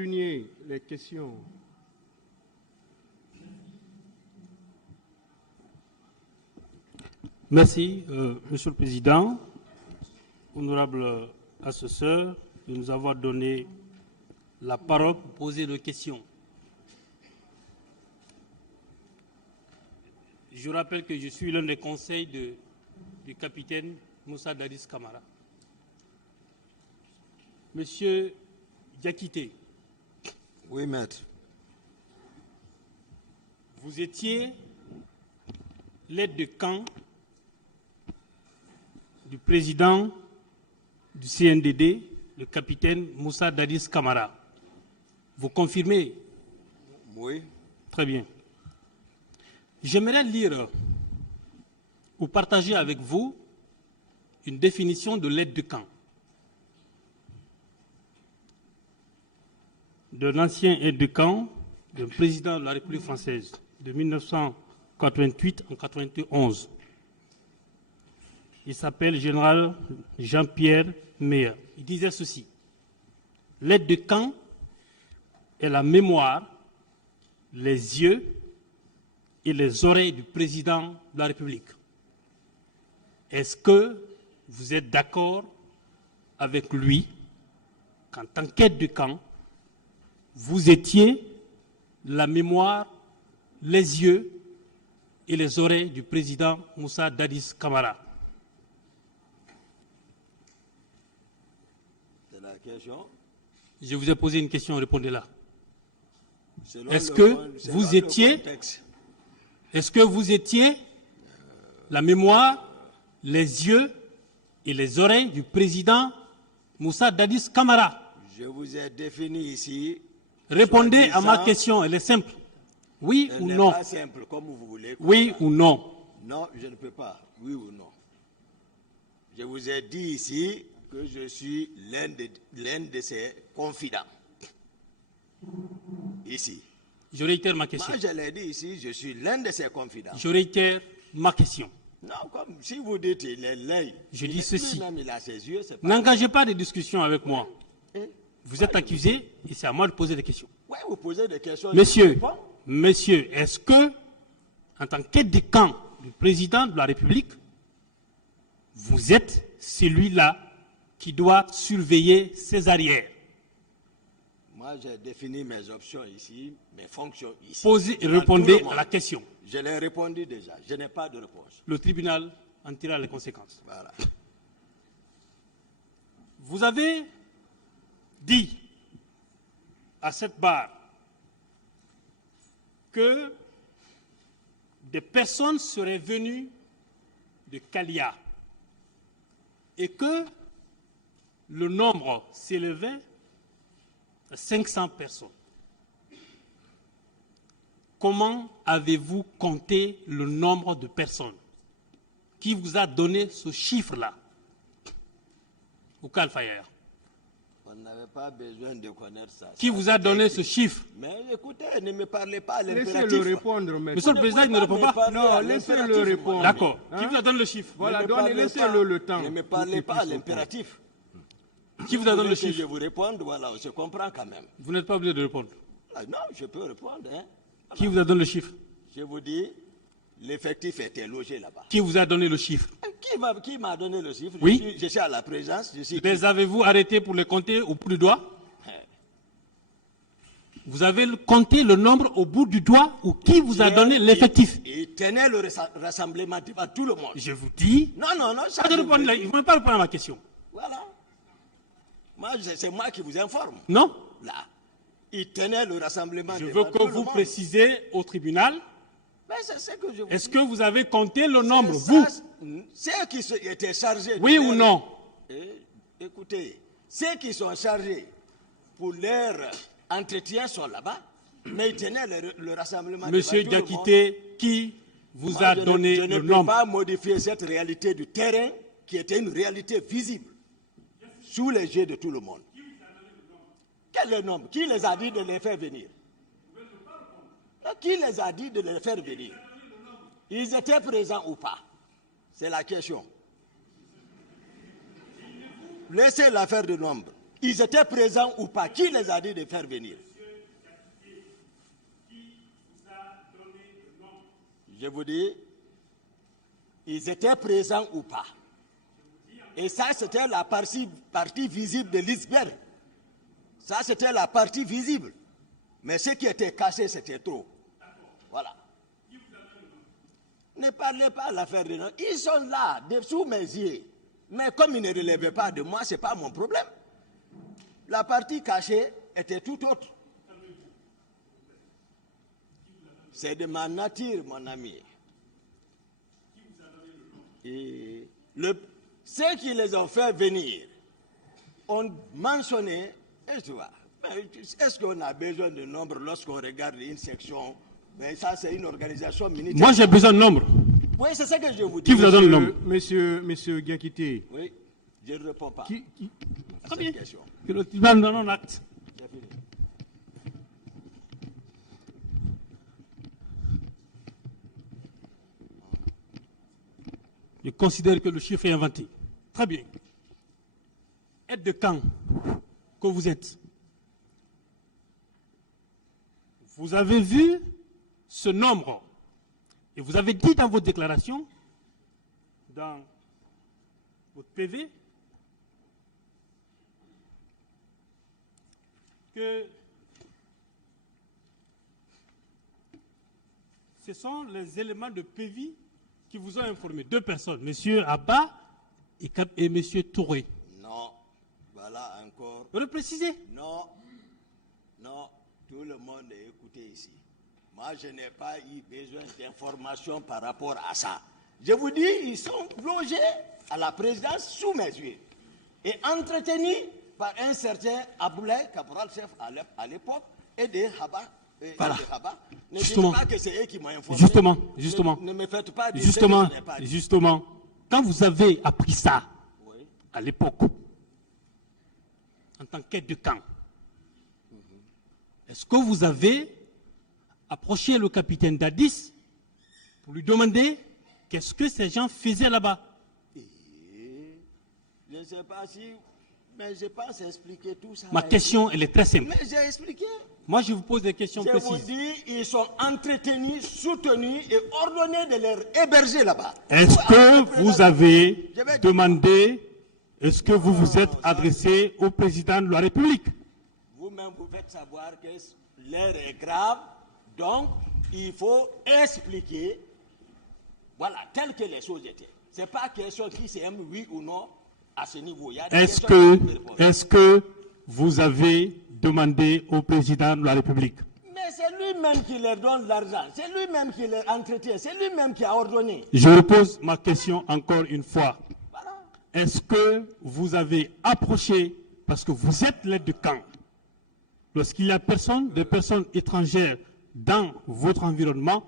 Continuez les questions. Merci, Monsieur le Président, honorable assesseur, de nous avoir donné la parole pour poser nos questions. Je rappelle que je suis l'un des conseils du capitaine Moussa Dadis Camara. Monsieur Diakité. Oui, maître. Vous étiez l'aide de camp du président du CNDD, le capitaine Moussa Dadis Camara. Vous confirmez? Oui. Très bien. J'aimerais lire ou partager avec vous une définition de l'aide de camp d'un ancien aide de camp d'un président de la République française de 1988 en 91. Il s'appelle général Jean-Pierre Meyer. Il disait ceci: l'aide de camp est la mémoire, les yeux et les oreilles du président de la République. Est-ce que vous êtes d'accord avec lui qu'en tant qu'aide de camp, vous étiez la mémoire, les yeux et les oreilles du président Moussa Dadis Camara? C'est la question. Je vous ai posé une question, répondez-la. Est-ce que vous étiez la mémoire, les yeux et les oreilles du président Moussa Dadis Camara? Je vous ai défini ici. Répondez à ma question, elle est simple. Oui ou non? Pas simple, comme vous voulez. Oui ou non? Non, je ne peux pas. Oui ou non? Je vous ai dit ici que je suis l'un de ses confidents. Ici. Je réitère ma question. Moi, je l'ai dit ici, je suis l'un de ses confidents. Je réitère ma question. Non, comme si vous dites il est l'œil. Je dis ceci. Même il a ses yeux, c'est pas. N'engagez pas de discussion avec moi. Eh? Vous êtes accusé et c'est à moi de poser des questions. Oui, vous posez des questions. Monsieur, est-ce que, en tant qu'aide de camp du président de la République, vous êtes celui-là qui doit surveiller ses arrières? Moi, j'ai défini mes options ici, mes fonctions ici. Posez et répondez à la question. Je l'ai répondu déjà. Je n'ai pas de réponse. Le tribunal en tirera les conséquences. Voilà. Vous avez dit à cette barre que des personnes seraient venues de Kalia et que le nombre s'élevait à 500 personnes. Comment avez-vous compté le nombre de personnes? Qui vous a donné ce chiffre-là? Ou Kalfayer? On n'avait pas besoin de connaître ça. Qui vous a donné ce chiffre? Mais écoutez, ne me parlez pas à l'impératif. Laissez-le répondre, maître. Monsieur le Président, il ne répond pas. Non, laissez-le répondre. D'accord. Qui vous a donné le chiffre? Voilà, laissez-le le temps. Ne me parlez pas à l'impératif. Qui vous a donné le Si je chiffre? vous réponds, voilà, je comprends quand même. Vous n'êtes pas obligé de répondre. Ah, non, je peux répondre. Hein. Voilà. Qui vous a donné le chiffre? Je vous dis, l'effectif était logé là-bas. Qui vous a donné le chiffre? Qui m'a donné le chiffre? Oui. Je suis à la présence. Les avez-vous arrêtés pour les compter au bout du doigt? Vous avez compté le nombre au bout du doigt ou qui vous a donné l'effectif? Il tenait le rassemblement devant tout le monde. Je vous dis. Non. Ça, Vous ne pouvez pas répondre à ma question. Voilà. C'est moi qui vous informe. Non. Là. Il tenait le rassemblement Je devant veux tout que le vous monde. précisez au tribunal. Mais c'est ce que je vous Est-ce dis. que vous avez compté le nombre, Ça, vous? ceux qui étaient chargés. Oui ou non? Écoutez, ceux qui sont chargés pour leur entretien sont là-bas, mais ils tenaient le rassemblement. Monsieur devant tout le monde. Diakité, qui vous a donné le Je ne peux nombre? pas modifier cette réalité du terrain qui était une réalité visible sous les yeux de tout le monde. Quel est le nombre? Qui les a dit de les faire venir? Qui les a dit de les faire venir? Ils étaient présents ou pas? C'est la question. Laissez l'affaire de nombre. Ils étaient présents ou pas? Qui les a dit de faire venir? Je vous dis, ils étaient présents ou pas? Et ça, c'était la partie visible de l'iceberg. Ça, c'était la partie visible. Mais ce qui était caché, c'était trop. Voilà. Ne parlez pas de l'affaire de nom. Ils sont là, sous mes yeux. Mais comme ils ne relevaient pas de moi, ce n'est pas mon problème. La partie cachée était tout autre. C'est de ma nature, mon ami. Et ceux qui les ont fait venir ont mentionné, est-ce qu'on a besoin de nombre lorsqu'on regarde une section? Mais ça, c'est une organisation militaire. Moi, j'ai besoin de nombre. Oui, c'est ce que je vous dis. Qui vous a donné le nombre? Monsieur Diakité. Oui, je ne réponds pas Qui- à Très cette bien. question. Que le tribunal donne un acte. J'ai fini. Je considère que le chiffre est inventé. Très bien. Aide de camp que vous êtes. Vous avez vu ce nombre et vous avez dit dans votre déclaration, dans votre PV, que ce sont les éléments de PV qui vous ont informé. Deux personnes, M. Abba et M. Touré. Non, voilà encore. Vous le précisez? Non, non, tout le monde est écouté ici. Moi, je n'ai pas eu besoin d'informations par rapport à ça. Je vous dis, ils sont logés à la présidence sous mes yeux et entretenus par un certain Aboulay, caporal-chef à l'époque, et des Haba. Voilà. Ne Justement. dites pas que c'est eux qui m'ont informé. Justement. Ne me faites pas dire Justement, que je n'ai pas dit. justement, quand vous avez appris ça, Oui. à l'époque, en tant qu'aide de camp, est-ce que vous avez approché le capitaine Dadis pour lui demander qu'est-ce que ces gens faisaient là-bas? Je ne sais pas si... Mais je pense expliquer tout ça. Ma question, elle est très simple. Mais j'ai expliqué. Moi, je vous pose des questions Je vous précises. dis, ils sont entretenus, soutenus et ordonnés de les héberger là-bas. Est-ce que vous avez Je vais dire- demandé, est-ce que vous vous êtes adressé au président de la République? Vous-même, vous faites savoir que l'air est grave, donc il faut expliquer, voilà, tel que les choses étaient. Ce n'est pas question qui s'aime, oui ou non, à ce niveau. Il y a des Est-ce questions qui peuvent répondre. que vous avez demandé au président de la République? Mais c'est lui-même qui leur donne l'argent, c'est lui-même qui les entretient, c'est lui-même qui a ordonné. Je repose ma question encore une fois. Voilà. Est-ce que vous avez approché, parce que vous êtes l'aide de camp, lorsqu'il y a des personnes étrangères dans votre environnement,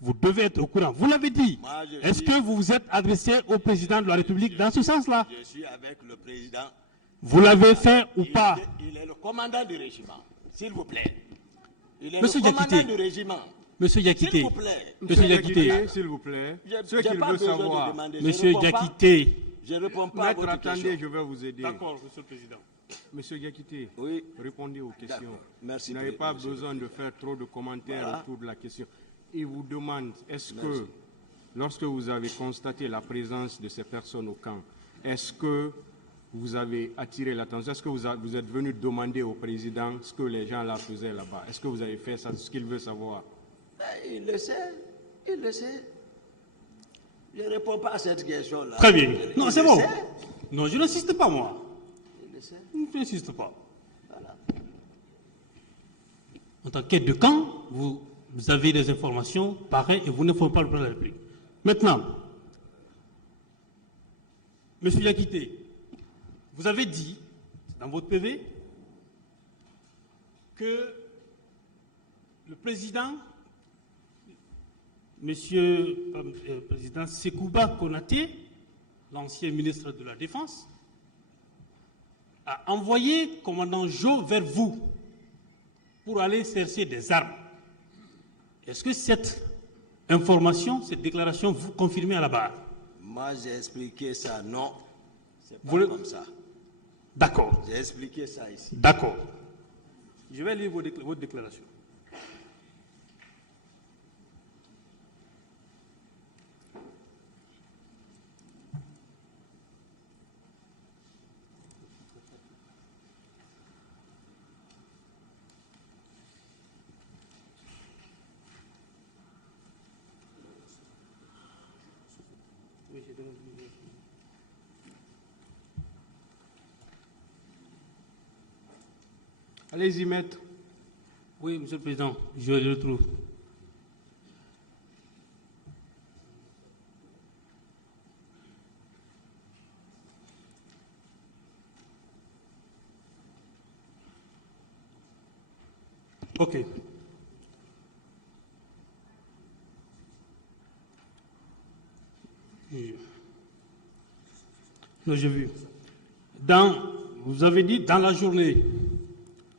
vous devez être au courant. Vous l'avez dit. Moi, je Est-ce suis- que vous vous êtes adressé au président de la République dans ce sens-là? Je suis avec le président. Vous l'avez fait ou pas? Il est le commandant du régiment, s'il vous plaît. Il est Monsieur le commandant Diakité. du régiment. Monsieur Diakité. S'il vous plaît. Monsieur Diakité. s'il vous plaît. Ce J'ai qu'il pas veut besoin de savoir. demander. Monsieur Je réponds pas. Diakité. Je ne réponds pas à Maître, votre attendez, question. je vais vous aider. D'accord, monsieur le président. Monsieur Diakité, Oui. répondez aux questions. D'accord. Merci, Vous n'avez pas monsieur le besoin de faire trop de commentaires Voilà. autour de la question. Il vous demande, est-ce que, lorsque vous avez constaté la présence de ces personnes au camp, est-ce que vous avez attiré l'attention? Est-ce que vous êtes venu demander au président ce que les gens là faisaient là-bas? Est-ce que vous avez fait ça, ce qu'il veut savoir? Il le sait. Il le sait. Je ne réponds pas à cette question-là. Très bien. Il Non, c'est le bon. sait. Non, je n'insiste pas, moi. Il le sait. Je n'insiste pas. Voilà. En tant qu'aide de camp, vous avez des informations pareilles et vous ne faites pas le président de la République. Maintenant, monsieur Diakité, vous avez dit dans votre PV que le président, monsieur président Sekouba Konaté, l'ancien ministre de la Défense, a envoyé commandant Jo vers vous pour aller chercher des armes. Est-ce que cette information, cette déclaration, vous confirmez à la barre? Moi, j'ai expliqué ça. Non. C'est pas Vous le- comme ça. D'accord. J'ai expliqué ça ici. D'accord. Je vais lire votre déclaration. Allez-y, maître. Oui, Monsieur le Président, je le retrouve. OK. Non, j'ai vu. Vous avez dit dans la journée,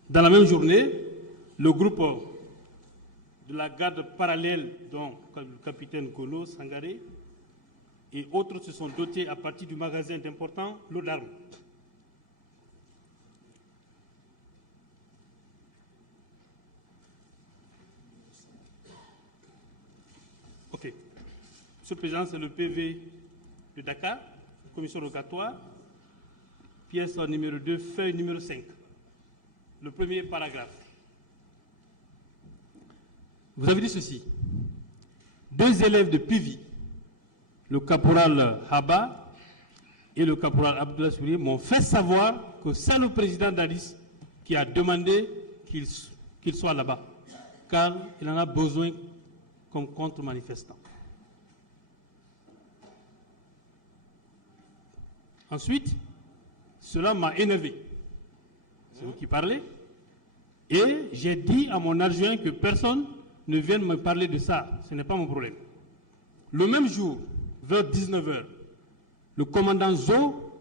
dans la même journée, le groupe de la garde parallèle, dont le capitaine Gono, Sangaré, et autres se sont dotés à partir du magasin d'importants lots d'armes. OK. Monsieur le Président, c'est le PV de Dakar, commission rogatoire, pièce numéro 2, feuille numéro 5. Le premier paragraphe. Vous avez dit ceci. 2 élèves de PIVI, le caporal Haba et le caporal Abdullah Souri, m'ont fait savoir que c'est le président d'Addis qui a demandé qu'il soit là-bas, car il en a besoin comme contre-manifestant. Ensuite, cela m'a énervé. C'est vous qui parlez. Et j'ai dit à mon adjoint que personne ne vienne me parler de ça. Ce n'est pas mon problème. Le même jour, vers 19h, le commandant Zo,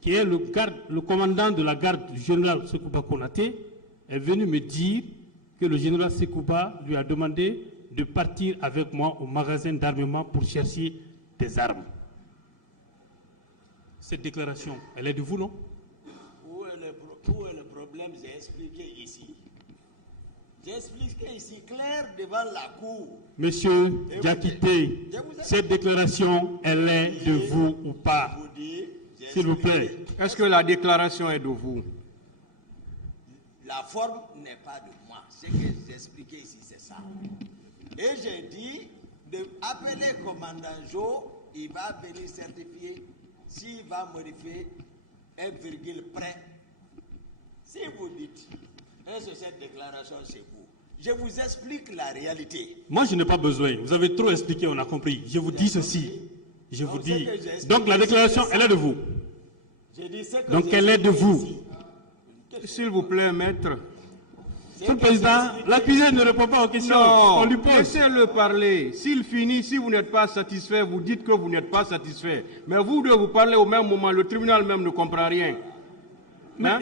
qui est le commandant de la garde du général Sekouba Konaté, est venu me dire que le général Sekouba lui a demandé de partir avec moi au magasin d'armement pour chercher des armes. Cette déclaration, elle est de vous, non? Où est le problème? J'ai expliqué ici. J'ai expliqué ici clair devant la cour. Monsieur Diakité, cette déclaration, elle est de vous ou pas? S'il vous plaît. Est-ce que la déclaration est de vous? La forme n'est pas de moi. Ce que j'ai expliqué ici, c'est ça. Et j'ai dit d'appeler commandant Jo, il va venir certifier s'il va modifier un virgule près. Si vous dites, est-ce que cette déclaration c'est vous? Je vous explique la réalité. Moi, je n'ai pas besoin. Vous avez trop expliqué, on a compris. Je vous dis ceci. Je vous dis. Donc, la déclaration, elle est de vous. Donc, elle est de vous. S'il vous plaît, maître. Monsieur le Président, l'accusé ne répond pas aux questions. Non, on lui pose. laissez-le parler. S'il finit, si vous n'êtes pas satisfait, vous dites que vous n'êtes pas satisfait. Mais vous devez vous parler au même moment. Le tribunal même ne comprend rien. Hein?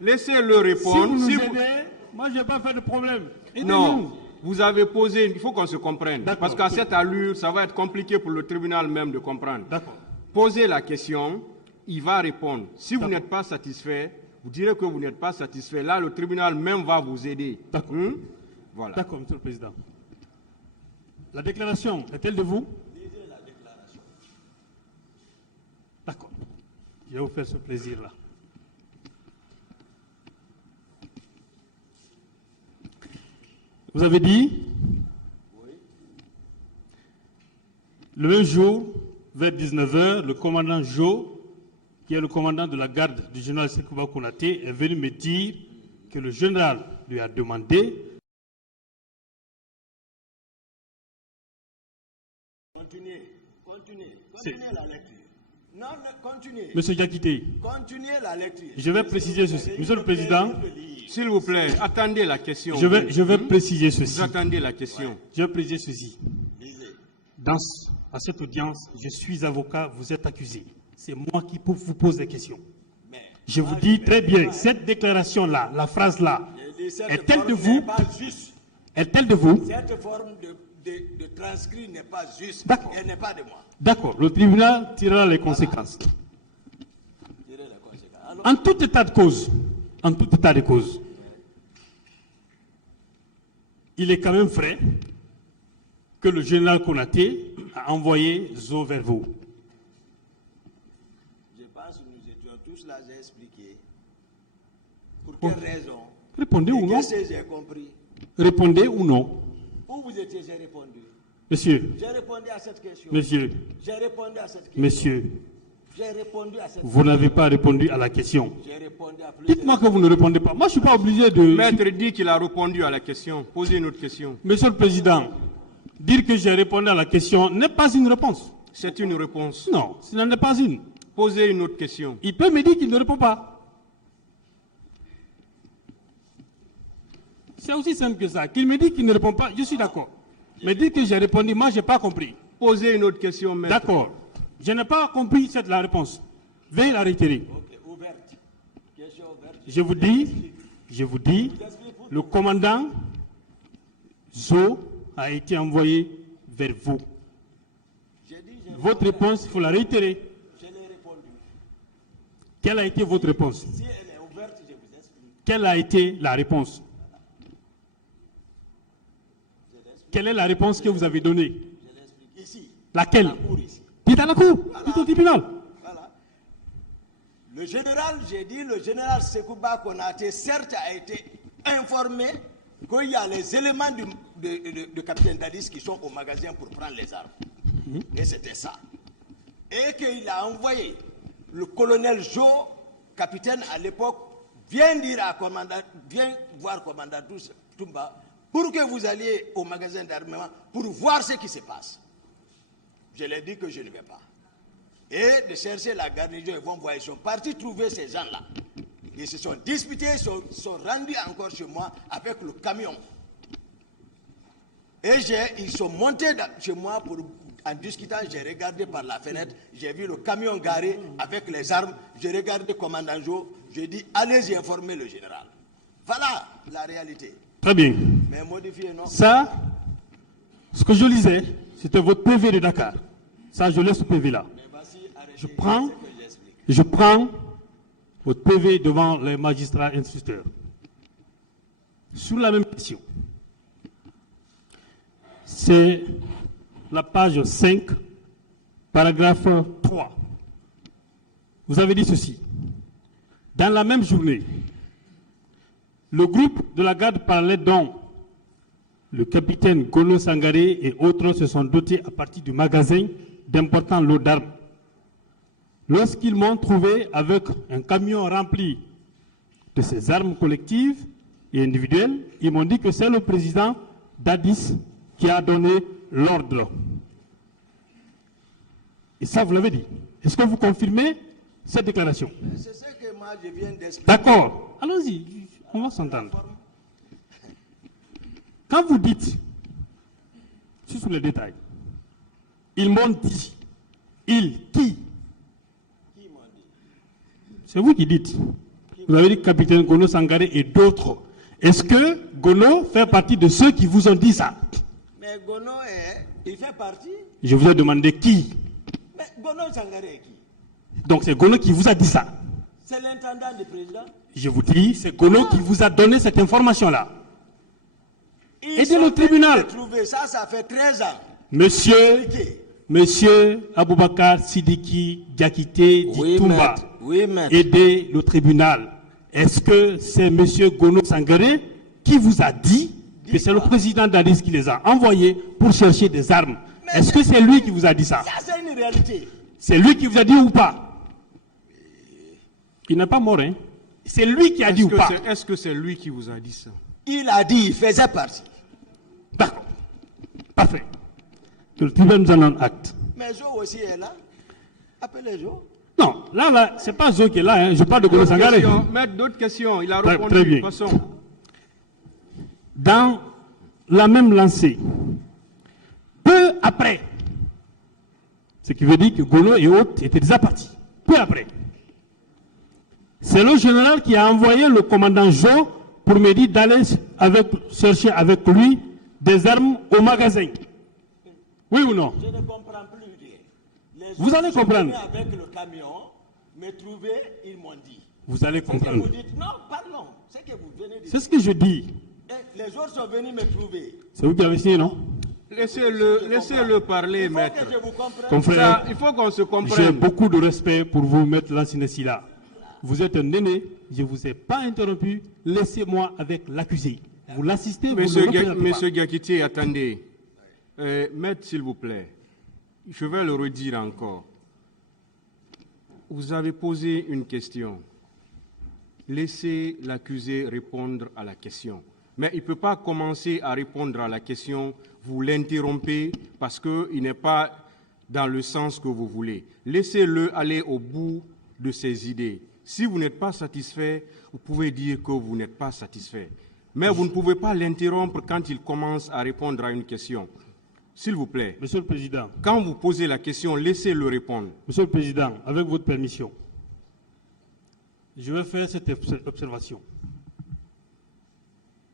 Laissez-le répondre. Si vous nous aidez, moi, je n'ai pas fait de problème. Non, vous avez posé, il faut qu'on se comprenne. Parce qu'à oui. cette allure, ça va être compliqué pour le tribunal même de comprendre. D'accord. Posez la question, il va répondre. Si vous n'êtes pas satisfait, vous direz que vous n'êtes pas satisfait. Là, le tribunal même va vous aider. D'accord. Voilà. D'accord, Monsieur le Président. La déclaration est-elle de vous? Lisez la déclaration. D'accord. Je vais vous faire ce plaisir-là. Vous avez dit, Oui. le même jour, vers 19h, le commandant Jo, qui est le commandant de la garde du général Sekouba Konaté, est venu me dire que le général lui a demandé. Continuez la lecture. Non, continuez. Monsieur Diakité, Continuez la lecture. je vais préciser ceci. Monsieur le Président, S'il vous plaît, attendez la question. je vais préciser ceci. Vous attendez la question. Je vais préciser ceci. Lisez. À cette audience, je suis avocat, vous êtes accusé. C'est moi qui vous pose des questions. Mais Je vous dis très bien, cette déclaration-là, la phrase-là, est-elle de vous? Est-elle de vous? Cette forme de transcrit n'est pas juste. D'accord. Elle n'est pas de moi. D'accord, le tribunal tirera les conséquences. Tirez les conséquences. En En tout état de cause, il est quand même vrai que le général Konaté a envoyé Zo vers vous. Je pense que nous étions tous là, j'ai expliqué. Pour quelle raison? Répondez ou non? Qu'est-ce que j'ai compris? Répondez ou non? Où vous étiez, j'ai répondu. Monsieur. J'ai répondu à cette question. Monsieur. J'ai répondu à cette question. Monsieur. J'ai répondu à cette Vous n'avez pas répondu à la question. J'ai répondu à plusieurs. Dites-moi que vous ne répondez pas. Moi, je ne suis pas obligé de... Maître dit qu'il a répondu à la question. Posez une autre question. Monsieur le Président, dire que j'ai répondu à la question n'est pas une réponse. C'est une réponse. Non, ce n'en est pas une. Posez une autre question. Il peut me dire qu'il ne répond pas. C'est aussi simple que ça. Qu'il me dit qu'il ne répond pas, je suis d'accord. Mais dire que j'ai répondu, moi, je n'ai pas compris. Posez une autre question, maître. D'accord. Je n'ai pas compris la réponse. Veuillez la réitérer. Ok, ouverte. Question ouverte. Je vous dis, le commandant Zo a été envoyé vers vous. Votre réponse, il faut la réitérer. Je l'ai répondu. Quelle a été votre réponse? Si elle est ouverte, je vous explique. Quelle a été la réponse? Quelle est la réponse que vous avez donnée? Je l'explique ici. Laquelle? La cour ici. Dites à la cour, dites au tribunal. Voilà. Le général, j'ai dit, le général Sekouba Konaté, certes, a été informé qu'il y a les éléments de capitaine Dadis qui sont au magasin pour prendre les armes. Et c'était ça. Et qu'il a envoyé le colonel Jo, capitaine à l'époque, viens voir commandant Toumba, pour que vous alliez au magasin d'armement pour voir ce qui se passe. Je l'ai dit que je ne vais pas. Et de chercher la garnison, ils vont voir, ils sont partis trouver ces gens-là. Ils se sont disputés, ils sont rendus encore chez moi avec le camion. Et ils sont montés chez moi en discutant, j'ai regardé par la fenêtre, j'ai vu le camion garé avec les armes, j'ai regardé commandant Jo, j'ai dit allez-y informer le général. Voilà la réalité. Très bien. Mais modifié, non? Ça, ce que je lisais, c'était votre PV de Dakar. Ça, je laisse ce PV là. Je prends votre PV devant les magistrats instructeurs. Sur la même question. C'est la page 5, paragraphe 3. Vous avez dit ceci. Dans la même journée, le groupe de la garde parallèle dont le capitaine Gono Sangaré et autres se sont dotés à partir du magasin d'importants lots d'armes. Lorsqu'ils m'ont trouvé avec un camion rempli de ces armes collectives et individuelles, ils m'ont dit que c'est le président Dadis qui a donné l'ordre. Et ça, vous l'avez dit. Est-ce que vous confirmez cette déclaration? C'est ce que moi je viens d'expliquer. D'accord. Allons-y, on va s'entendre. Quand vous dites, je suis sur les détails, ils m'ont dit, qui? C'est vous qui dites. Vous avez dit capitaine Gono Sangaré et d'autres. Est-ce que Gono fait partie de ceux qui vous ont dit ça? Mais Gono, il fait partie. Je vous ai demandé qui? Mais Gono Sangaré est qui? Donc c'est Gono qui vous a dit ça? C'est l'intendant du président. Je vous dis, c'est Gono qui vous a donné cette information-là. Aidez le tribunal. Ça fait 13 ans. Monsieur Aboubakar Sidiki Diakité Ditumba, aidez le tribunal. Est-ce que c'est monsieur Gono Sangaré qui vous a dit que c'est le président Dadis qui les a envoyés pour chercher des armes? Est-ce que c'est lui qui vous a dit ça? Ça, c'est une réalité. C'est lui qui vous a dit ou pas? Il n'est pas mort, hein? C'est lui qui a dit ou pas? Est-ce que c'est lui qui vous a dit ça? Il a dit, il faisait partie. D'accord. Parfait. Le tribunal nous en donne acte. Mais Jo aussi est là. Appelez Jo. Non, là, c'est pas Zo qui est là, hein. Je parle de Gono Sangaré. Mettre d'autres questions. Il a Très répondu bien. de toute façon. Dans la même lancée, peu après, ce qui veut dire que Gono et autres étaient déjà partis. Peu après. C'est le général qui a envoyé le commandant Jo pour me dire d'aller chercher avec lui des armes au magasin. Oui ou non? Je ne comprends plus. Vous allez comprendre. Avec le camion, me trouver, ils m'ont dit. Vous allez Ce que comprendre. vous dites, non, parlons. C'est que vous venez de C'est dire. ce que je dis. Les autres sont venus me trouver. C'est vous qui avez signé, non? Laissez-le parler, Il faut maître. que je vous comprenne. Ton frère, Il faut qu'on se j'ai comprenne. beaucoup de respect pour vous, maître Lancinesi là. Vous êtes un aîné, je ne vous ai pas interrompu. Laissez-moi avec l'accusé. Vous l'assistez, vous ne le représentez pas. Monsieur Gakité, attendez. Maître, s'il vous plaît, je vais le redire encore. Vous avez posé une question. Laissez l'accusé répondre à la question. Mais il ne peut pas commencer à répondre à la question, vous l'interrompez parce qu'il n'est pas dans le sens que vous voulez. Laissez-le aller au bout de ses idées. Si vous n'êtes pas satisfait, vous pouvez dire que vous n'êtes pas satisfait. Mais vous ne pouvez pas l'interrompre quand il commence à répondre à une question. S'il vous plaît, Monsieur le Président, quand vous posez la question, laissez-le répondre. Monsieur le Président, avec votre permission, je vais faire cette observation.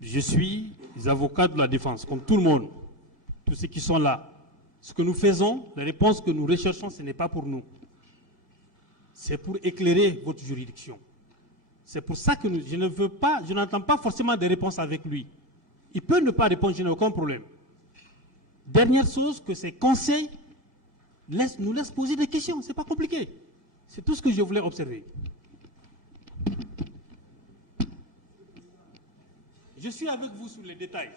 Je suis avocat de la défense, comme tout le monde, tous ceux qui sont là. Ce que nous faisons, les réponses que nous recherchons, ce n'est pas pour nous. C'est pour éclairer votre juridiction. C'est pour ça que je n'entends pas forcément des réponses avec lui. Il peut ne pas répondre, je n'ai aucun problème. Dernière chose, que ces conseils nous laissent poser des questions. Ce n'est pas compliqué. C'est tout ce que je voulais observer. Je suis avec vous sur les détails.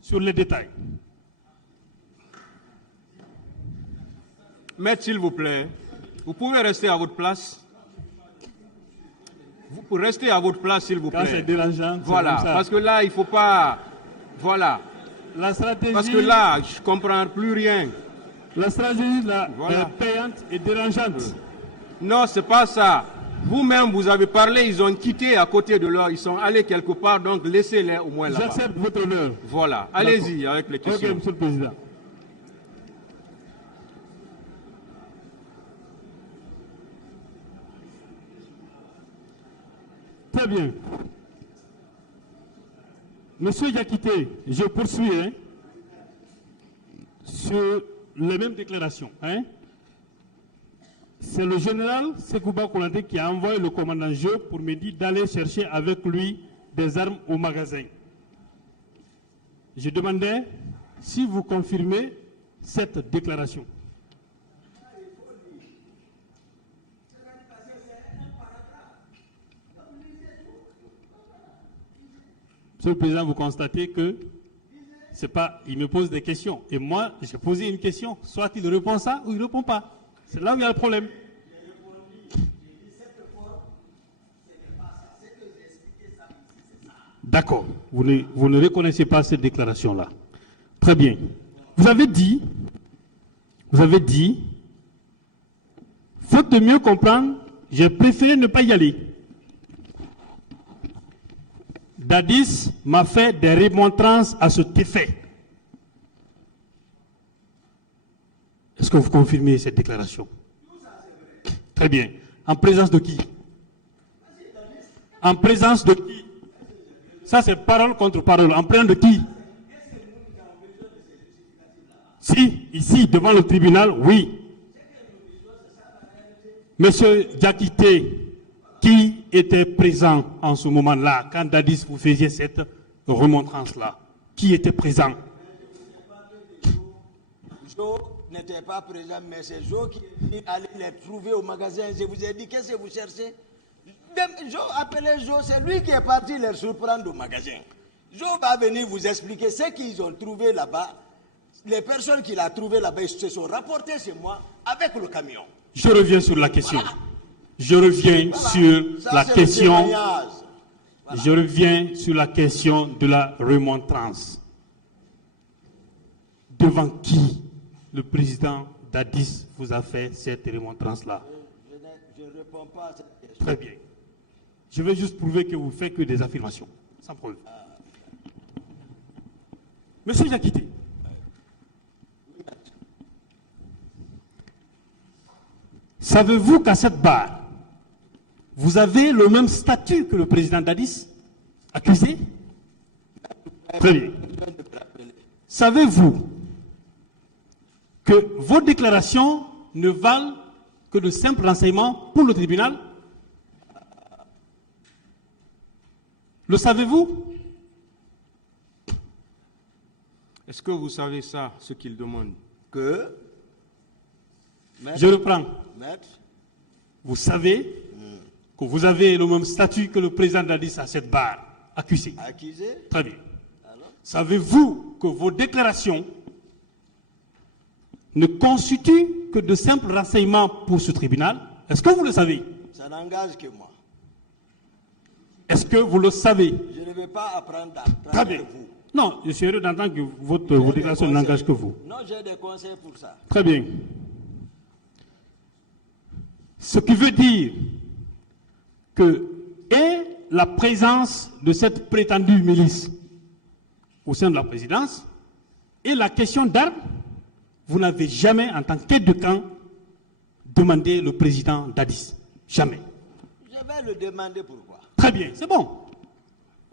Sur les détails. Maître, s'il vous plaît, vous pouvez rester à votre place. Vous pouvez rester à votre place, s'il vous plaît. Quand c'est dérangeant, voilà, c'est comme ça. parce que là, il ne faut pas... Voilà. La stratégie, Parce que là, je ne comprends plus rien. la stratégie Voilà. payante et dérangeante. Non, ce n'est pas ça. Vous-même, vous avez parlé, ils ont quitté à côté de là, ils sont allés quelque part, donc laissez-les au moins là-bas. J'accepte votre honneur. Voilà, allez-y avec les Ok, questions. Monsieur le Président. Très bien. Monsieur Yakité, je poursuis sur les mêmes déclarations. C'est le général Sekouba Koulante qui a envoyé le commandant Jo pour me dire d'aller chercher avec lui des armes au magasin. Je demandais si vous confirmez cette déclaration. Monsieur le Président, vous constatez que c'est pas, il me pose des questions. Et moi, j'ai posé une question. Soit il répond ça ou il ne répond pas. C'est là où il y a le problème. D'accord. Vous ne reconnaissez pas cette déclaration-là. Très bien. Vous avez dit, faute de mieux comprendre, j'ai préféré ne pas y aller. Dadis m'a fait des remontrances à cet effet. Est-ce que vous confirmez cette déclaration? Très bien. En présence de qui? En présence de qui? Ça, c'est parole contre parole. En présence de qui? Si, ici, devant le tribunal, oui. Monsieur Diakité, qui était présent en ce moment-là, quand Dadis vous faisiez cette remontrance-là? Qui était présent? Jo n'était pas présent, mais c'est Jo qui allait les trouver au magasin. Je vous ai dit, qu'est-ce que vous cherchez? Même Jo, appelez Jo, c'est lui qui est parti les surprendre au magasin. Jo va venir vous expliquer ce qu'ils ont trouvé là-bas. Les personnes qu'il a trouvées là-bas, ils se sont rapportées chez moi avec le camion. Je reviens sur la question. Voilà. Je reviens sur Ça, la c'est le question. témoignage. Voilà. Je reviens sur la question de la remontrance. Devant qui le président Dadis vous a fait cette remontrance-là? Je ne réponds pas à cette question. Très bien. Je vais juste prouver que vous ne faites que des affirmations, sans problème. Monsieur Diakité, savez-vous qu'à cette barre, vous avez le même statut que le président Dadis, accusé? Très bien. Savez-vous que vos déclarations ne valent que de simples renseignements pour le tribunal? Le savez-vous? Est-ce que vous savez ça, ce qu'il demande? Que Je reprends. Maître, Vous savez que vous avez le même statut que le président Dadis à cette barre, accusé. accusé. Très bien. Alors, Savez-vous que vos déclarations ne constituent que de simples renseignements pour ce tribunal? Est-ce que vous le savez? ça n'engage que moi. Est-ce que vous le savez? Je ne vais pas apprendre à Très travers bien. vous. Non, je suis heureux d'entendre que vos J'ai des déclarations conseils. n'engagent que vous. Non, j'ai des conseils pour ça. Très bien. Ce qui veut dire que et la présence de cette prétendue milice au sein de la présidence et la question d'armes, vous n'avez jamais, en tant qu'aide de camp, demandé le président Dadis. Jamais. Je vais le demander pourquoi. Très bien, c'est bon.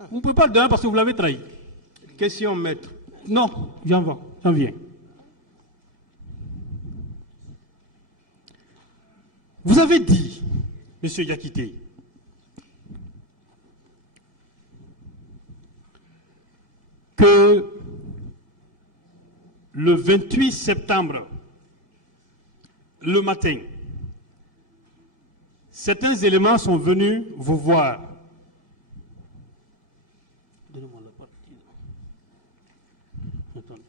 Vous ne pouvez pas le demander parce que vous l'avez trahi. Question, maître. Non, j'en viens. Vous avez dit, monsieur Yakité, que le 28 septembre, le matin, certains éléments sont venus vous voir. Donnez-moi la partie. Attendez.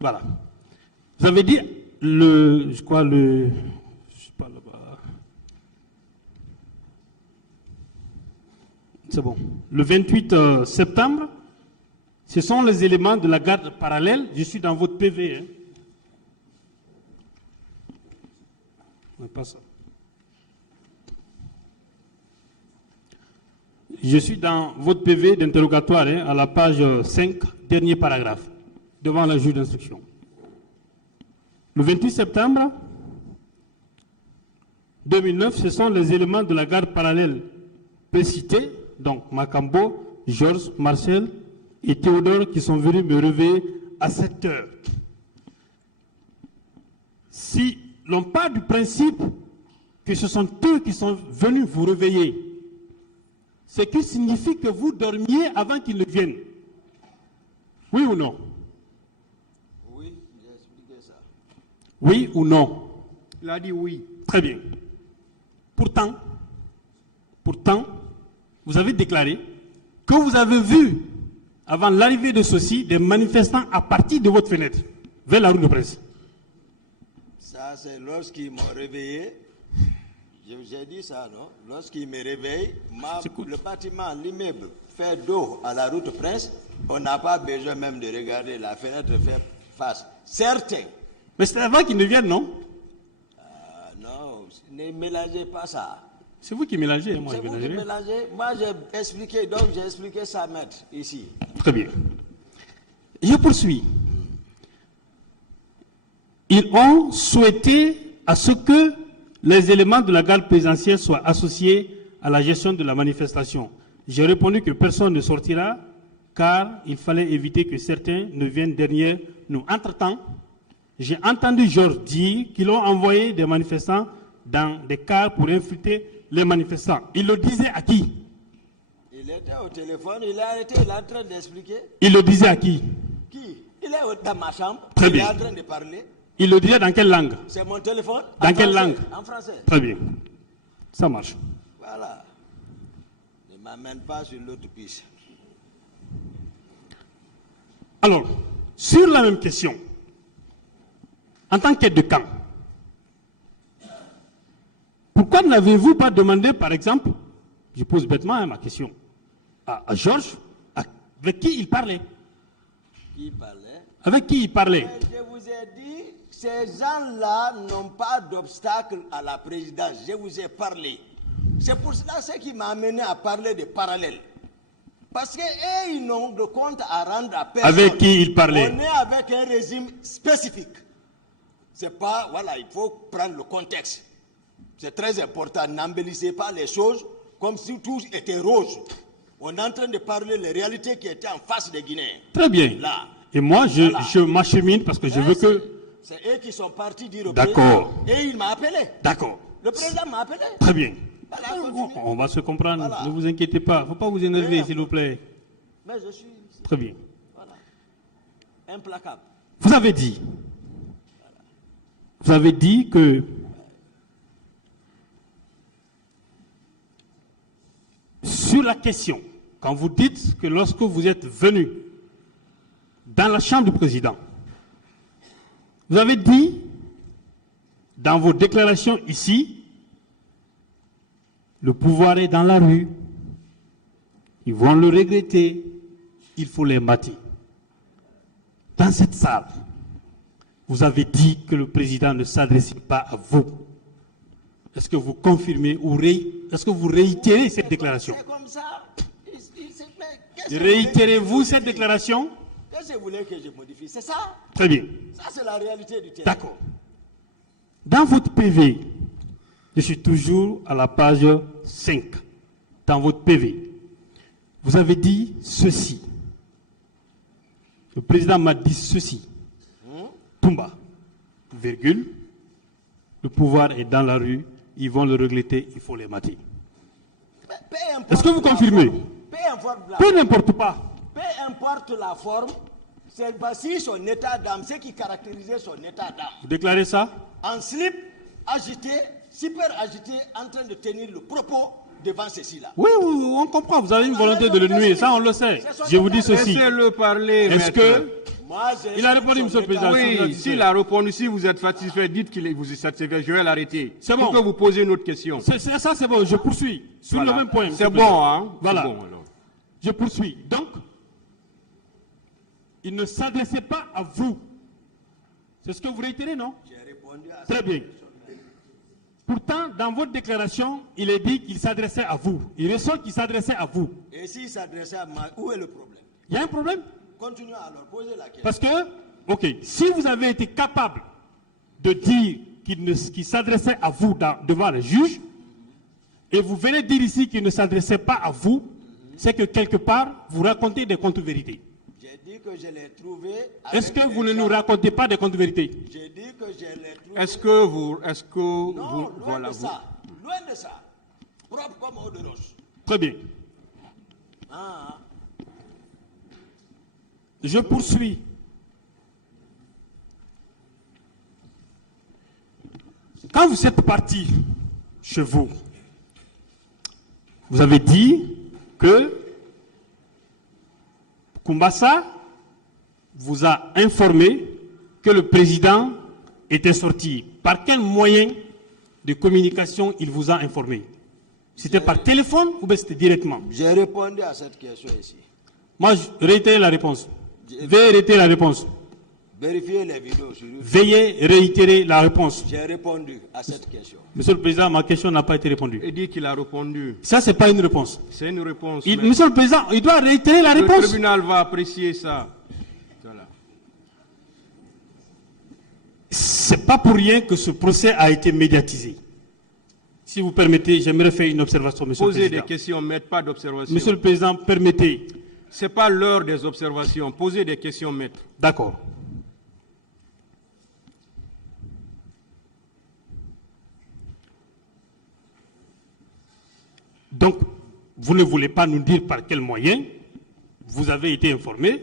Voilà. Vous avez dit je sais pas là-bas. C'est bon. Le 28 septembre, ce sont les éléments de la garde parallèle. Je suis dans votre PV. Hein. Mais pas ça. Je suis dans votre PV d'interrogatoire, hein, à la page 5, dernier paragraphe, devant la juge d'instruction. Le 28 septembre 2009, ce sont les éléments de la garde parallèle précités, donc Macambo, Georges, Marcel et Théodore qui sont venus me réveiller à 7 heures. Si l'on part du principe que ce sont eux qui sont venus vous réveiller, ce qui signifie que vous dormiez avant qu'ils ne viennent. Oui ou non? Oui, j'ai expliqué ça. Oui ou non? Il a dit oui. Très bien. Pourtant, vous avez déclaré que vous avez vu, avant l'arrivée de ceux-ci, des manifestants à partir de votre fenêtre, vers la rue de Presse. Ça, c'est lorsqu'ils m'ont réveillé. J'ai dit ça, non? Lorsqu'ils me réveillent, le bâtiment, l'immeuble fait dos à la route Prince. On n'a pas besoin même de regarder la fenêtre faire face. Certains. Mais c'est avant qu'ils ne viennent, non? Non, ne mélangez pas ça. C'est vous qui mélangez, moi C'est je vous qui mélangerai. mélangez. Moi, j'ai expliqué, donc j'ai expliqué ça, maître, ici. Très bien. Je poursuis. Ils ont souhaité à ce que les éléments de la garde présidentielle soient associés à la gestion de la manifestation. J'ai répondu que personne ne sortira car il fallait éviter que certains ne viennent derrière nous. Entre-temps, j'ai entendu Georges dire qu'ils ont envoyé des manifestants dans des cars pour infiltrer les manifestants. Il le disait à qui? Il était au téléphone, il est en train d'expliquer. Il le disait à qui? Qui? Il est dans ma chambre, Très il bien. est en train de parler. Il le disait dans quelle langue? C'est mon téléphone. Dans En quelle français, langue? En français. Très bien. Ça marche. Voilà. Ne m'amène pas sur l'autre piste. Alors, sur la même question, en tant qu'aide de camp, pourquoi n'avez-vous pas demandé, par exemple, je pose bêtement ma question, à Georges, avec qui il parlait? Qui parlait? Avec qui il parlait? Mais je vous ai dit, ces gens-là n'ont pas d'obstacle à la présidence. Je vous ai parlé. C'est pour cela ce qui m'a amené à parler de parallèles. Parce qu'eux, ils n'ont de compte à rendre à personne. Avec qui il parlait? On est avec un régime spécifique. C'est pas, voilà, il faut prendre le contexte. C'est très important. N'embellissez pas les choses comme si tout était rose. On est en train de parler des réalités qui étaient en face des Guinéens. Très bien. Là. Et moi, Voilà. je m'achemine parce que je veux que C'est eux qui sont partis dire au D'accord. président. Et il m'a appelé. D'accord. Le président m'a appelé. Très bien. Voilà, On va se comprendre. Voilà. Ne vous inquiétez pas. Il ne faut pas vous énerver, s'il vous plaît. Mais je suis Très bien. voilà, implacable. Vous avez dit que sur la question, quand vous dites que lorsque vous êtes venu dans la chambre du président, vous avez dit dans vos déclarations ici, le pouvoir est dans la rue, ils vont le regretter, il faut les mater. Dans cette salle, vous avez dit que le président ne s'adressait pas à vous. Est-ce que vous confirmez ou est-ce que vous réitérez cette déclaration? C'est comme ça. Qu'est-ce que Réitérez-vous cette déclaration? Qu'est-ce que vous voulez que je modifie? C'est ça? Très bien. Ça, c'est la réalité du terrain. D'accord. Dans votre PV, je suis toujours à la page 5. Dans votre PV, vous avez dit ceci. Le président m'a dit ceci. Toumba, virgule, le pouvoir est dans la rue, ils vont le regretter, il faut les mater. Est-ce que vous confirmez? Peu n'importe pas. Peu importe la forme, c'est si son état d'âme, ce qui caractérisait son état d'âme. Vous déclarez ça? En slip, agité, super agité, en train de tenir le propos devant ceci-là. Oui, on comprend. Vous avez une volonté de le nuire, ça on le sait. Je vous dis ceci. Laissez-le parler, Est-ce que... Moi, Il a répondu, monsieur le président. Oui, s'il a répondu, si vous êtes satisfait, dites qu'il vous est satisfait, je vais l'arrêter. C'est bon. Pour que vous posez une autre question. Ça, c'est bon, je poursuis. Sur Voilà. le même point. C'est bon, hein? Voilà. C'est bon, alors. Je poursuis. Donc, il ne s'adressait pas à vous. C'est ce que vous réitérez, non? J'ai répondu à Très bien. Pourtant, dans votre déclaration, il est dit qu'il s'adressait à vous. Il ressort qu'il s'adressait à vous. Et s'il s'adressait à moi, où est le problème? Il y a un problème? Continuons alors, posez la question. Parce que, ok, si vous avez été capable de dire qu'il s'adressait à vous devant le juge, et vous venez dire ici qu'il ne s'adressait pas à vous, c'est que quelque part, vous racontez des contre-vérités. J'ai dit que je l'ai trouvé. Est-ce que vous ne nous racontez pas des contre-vérités? J'ai dit que je l'ai trouvé. Est-ce que vous... Non, loin de ça. Loin de ça. Propre comme eau de roche. Très bien. Ah. Je poursuis. Quand vous êtes parti chez vous, vous avez dit que Koumbassa vous a informé que le président était sorti. Par quel moyen de communication il vous a informé? C'était par téléphone ou bien c'était directement? J'ai répondu à cette question ici. Moi, je réitère la réponse. Veuillez réitérer la réponse. Vérifiez les vidéos sur YouTube. Veuillez réitérer la réponse. J'ai répondu à cette question. Monsieur le Président, ma question n'a pas été répondue. Il dit qu'il a répondu. Ça, ce n'est pas une réponse. C'est une réponse. mais Monsieur le Président, il doit réitérer la le réponse. tribunal va apprécier ça. Voilà. Ce n'est pas pour rien que ce procès a été médiatisé. Si vous permettez, j'aimerais faire une observation, Monsieur le Posez Président. des questions, maître, pas d'observations. Monsieur le Président, permettez. Ce n'est pas l'heure des observations. Posez des questions, maître. D'accord. Donc, vous ne voulez pas nous dire par quel moyen vous avez été informé.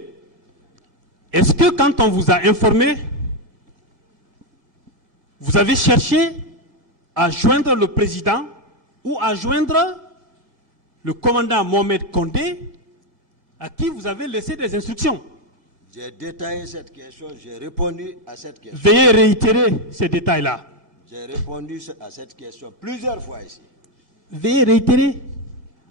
Est-ce que quand on vous a informé, vous avez cherché à joindre le président ou à joindre le commandant Mohamed Kondé, à qui vous avez laissé des instructions? J'ai détaillé cette question, j'ai répondu à cette question. Veuillez réitérer ces détails-là. J'ai répondu à cette question plusieurs fois ici. Veuillez réitérer.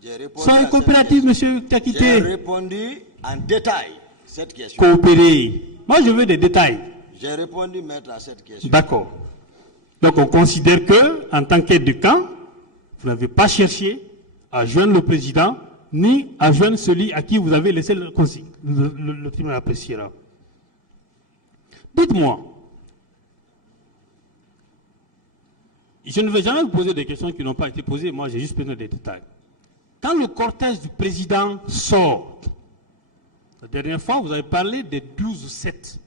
J'ai répondu Soyez à cette coopératif, question. monsieur J'ai Takité. répondu en détail cette question. Coopérer. Moi, je veux des détails. J'ai répondu, maître, à cette question. D'accord. Donc, on considère que, en tant qu'aide de camp, vous n'avez pas cherché à joindre le président, ni à joindre celui à qui vous avez laissé le tribunal appréciera. Dites-moi, je ne vais jamais vous poser des questions qui n'ont pas été posées, moi j'ai juste besoin des détails. Quand le cortège du président sort, la dernière fois vous avez parlé des 12 ou 7,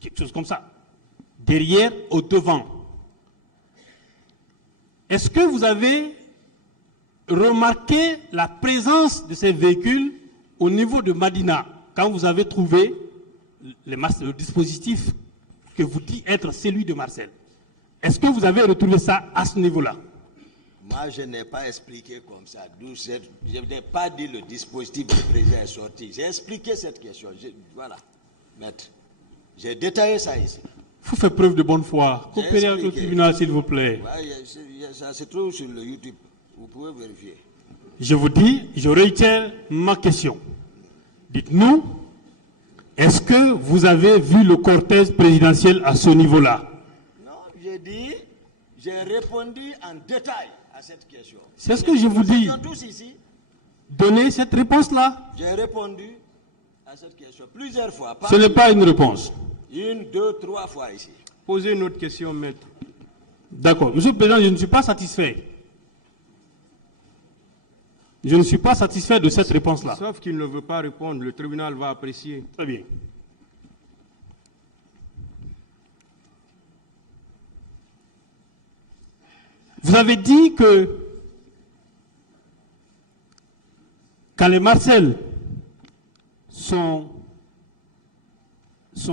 quelque chose comme ça. derrière, au devant. Est-ce que vous avez remarqué la présence de ces véhicules au niveau de Madina, quand vous avez trouvé le dispositif que vous dites être celui de Marcel? Est-ce que vous avez retrouvé ça à ce niveau-là? Moi, je n'ai pas expliqué comme ça. Je n'ai pas dit le dispositif du président est sorti. J'ai expliqué cette question. Voilà, maître. J'ai détaillé ça ici. Vous faites preuve de bonne foi. Coopérez avec le tribunal, s'il vous plaît. Ouais, ça se trouve sur le YouTube. Vous pouvez vérifier. Je vous dis, je réitère ma question. Dites-nous, est-ce que vous avez vu le cortège présidentiel à ce niveau-là? J'ai répondu en détail à cette question. C'est ce que je vous dis. Nous étions tous ici. Donnez cette réponse-là. J'ai répondu à cette question plusieurs fois. Ce n'est pas une réponse. 1, 2, 3 fois ici. Posez une autre question, maître. D'accord. Monsieur le Président, je ne suis pas satisfait. Je ne suis pas satisfait de cette réponse-là. Sauf qu'il ne veut pas répondre, le tribunal va apprécier. Très bien. Vous avez dit que quand les Marcel sont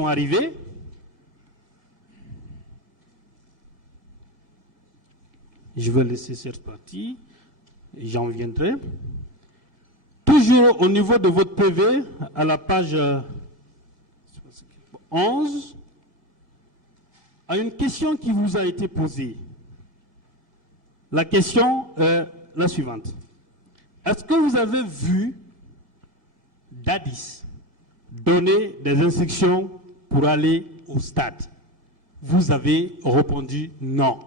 arrivés, je vais laisser cette partie, j'en viendrai. Toujours au niveau de votre PV, à la page 11, à une question qui vous a été posée. La question est la suivante. Est-ce que vous avez vu Dadis donner des instructions pour aller au stade? Vous avez répondu non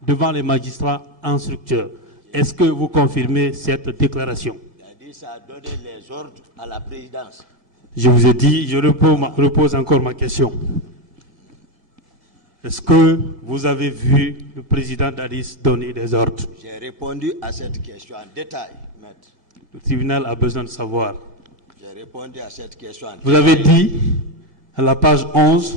devant les magistrats instructeurs. Est-ce que vous confirmez cette déclaration? Dadis a donné les ordres à la présidence. Je vous ai dit, je repose encore ma question. Est-ce que vous avez vu le président Dadis donner des ordres? J'ai répondu à cette question en détail, maître. Le tribunal a besoin de savoir. J'ai répondu à cette question en détail. Vous avez dit, à la page 11,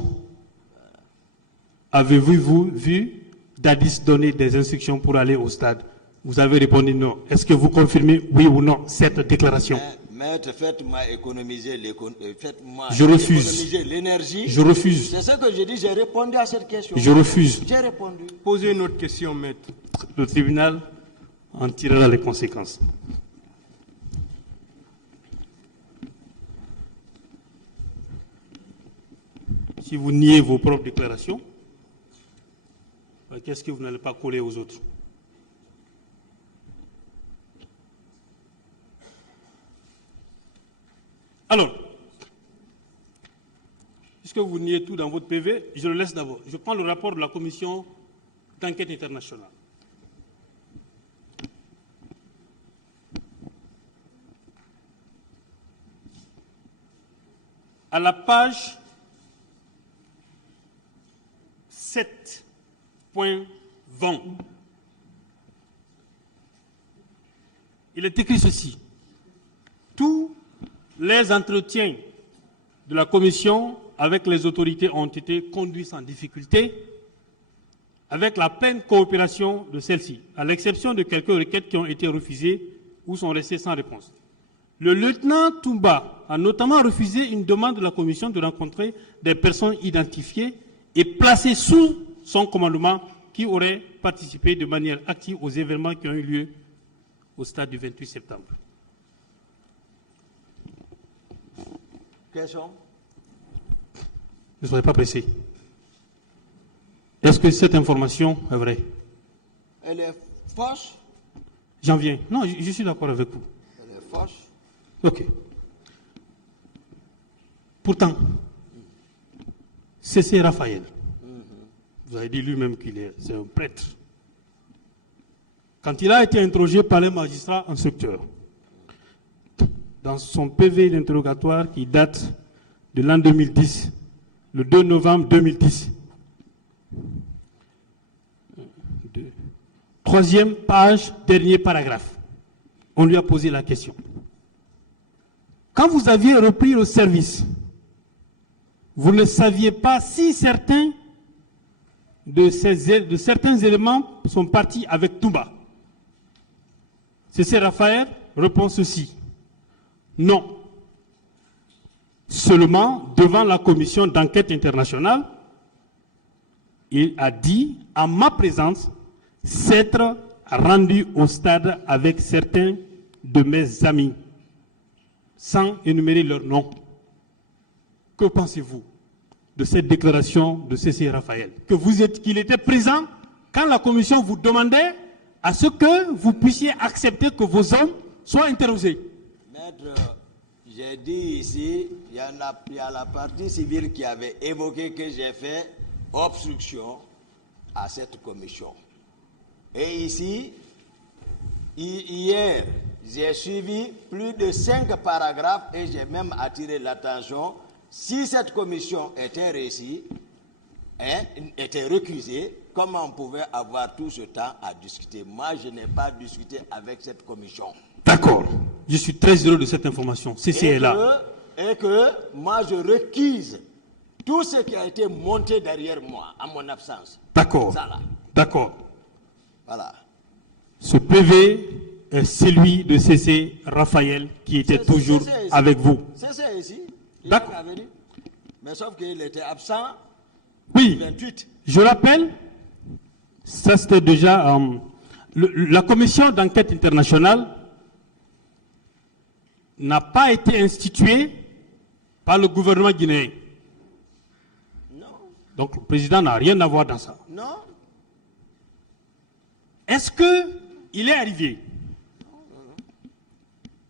avez-vous vu Dadis donner des instructions pour aller au stade? Vous avez répondu non. Est-ce que vous confirmez oui ou non cette déclaration? Maître, faites-moi économiser l'énergie. Je refuse. C'est ce que je dis, j'ai répondu à cette question. Je refuse. J'ai répondu. Posez une autre question, maître. Le tribunal en tirera les conséquences. Si vous niez vos propres déclarations, qu'est-ce que vous n'allez pas coller aux autres? Alors, puisque vous niez tout dans votre PV, je le laisse d'abord. Je prends le rapport de la commission d'enquête internationale. À la page 7.20, il est écrit ceci. Tous les entretiens de la commission avec les autorités ont été conduits sans difficulté, avec la pleine coopération de celle-ci, à l'exception de quelques requêtes qui ont été refusées ou sont restées sans réponse. Le lieutenant Toumba a notamment refusé une demande de la commission de rencontrer des personnes identifiées et placées sous son commandement qui auraient participé de manière active aux événements qui ont eu lieu au stade du 28 septembre. Question? Ne soyez pas pressé. Est-ce que cette information est vraie? Elle est fausse? J'en viens. Non, je suis d'accord avec vous. Elle est fausse? Ok. Pourtant, c'est Raphaël. Vous avez dit lui-même c'est un prêtre. Quand il a été interrogé par les magistrats instructeurs, dans son PV d'interrogatoire qui date de l'an 2010, le 2 novembre 2010, troisième page, dernier paragraphe, on lui a posé la question. Quand vous aviez repris le service, vous ne saviez pas si certains de certains éléments sont partis avec Toumba. C.C. Raphaël répond ceci. Non. Seulement, devant la commission d'enquête internationale, il a dit, en ma présence, s'être rendu au stade avec certains de mes amis, sans énumérer leurs noms. Que pensez-vous de cette déclaration de C.C. Raphaël? Qu'il était présent quand la commission vous demandait à ce que vous puissiez accepter que vos hommes soient interrogés. Maître, j'ai dit ici, il y a la partie civile qui avait évoqué que j'ai fait obstruction à cette commission. Et ici, hier, j'ai suivi plus de 5 paragraphes et j'ai même attiré l'attention. Si cette commission était réussie, était récusée, comment on pouvait avoir tout ce temps à discuter? Moi, je n'ai pas discuté avec cette commission. D'accord. Je suis très heureux de cette information. CC est là. Et que moi, je requise tout ce qui a été monté derrière moi, en mon absence. D'accord. D'accord. Voilà. Ce PV est celui de CC Raphaël qui était toujours avec vous. C'est ici. D'accord. Mais sauf qu'il était absent. Oui. 28. Je rappelle, ça c'était déjà la commission d'enquête internationale n'a pas été instituée par le gouvernement guinéen. Non. Donc le président n'a rien à voir dans ça. Non. Est-ce qu'il est arrivé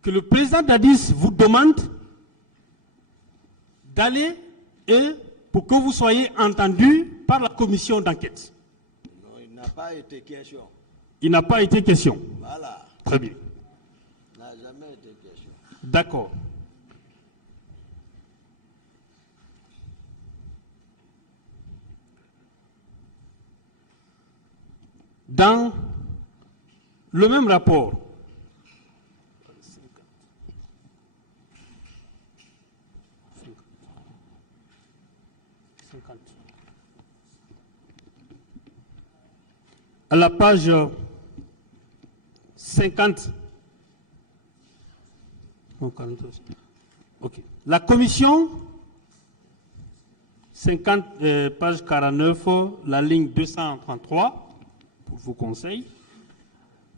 que le président d'Addis vous demande d'aller pour que vous soyez entendu par la commission d'enquête? Non, il n'a pas été question. Il n'a pas été question. Voilà. Très bien. Il n'a jamais été question. D'accord. Dans le même rapport, à la page 50, okay. La commission 50, page 49, la ligne 233, pour vos conseils.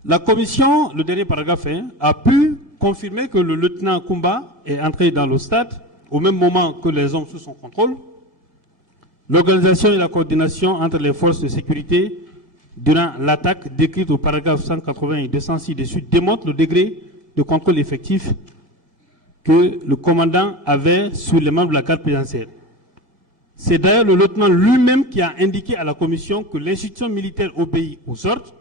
La commission, le dernier paragraphe, a pu confirmer que le lieutenant Kumba est entré dans le stade au même moment que les hommes sous son contrôle. L'organisation et la coordination entre les forces de sécurité durant l'attaque décrite au paragraphe 180 et 206 dessus démontre le degré de contrôle effectif que le commandant avait sur les membres de la garde présidentielle. C'est d'ailleurs le lieutenant lui-même qui a indiqué à la commission que l'institution militaire obéit aux ordres,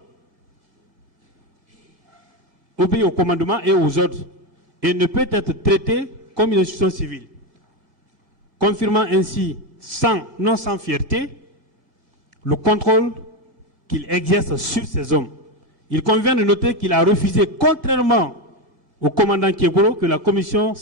obéit au commandement et aux ordres, et ne peut être traitée comme une institution civile, confirmant ainsi, non sans fierté, le contrôle qu'il exerce sur ces hommes. Il convient de noter qu'il a refusé, contrairement au commandant Kiegoro, que la commission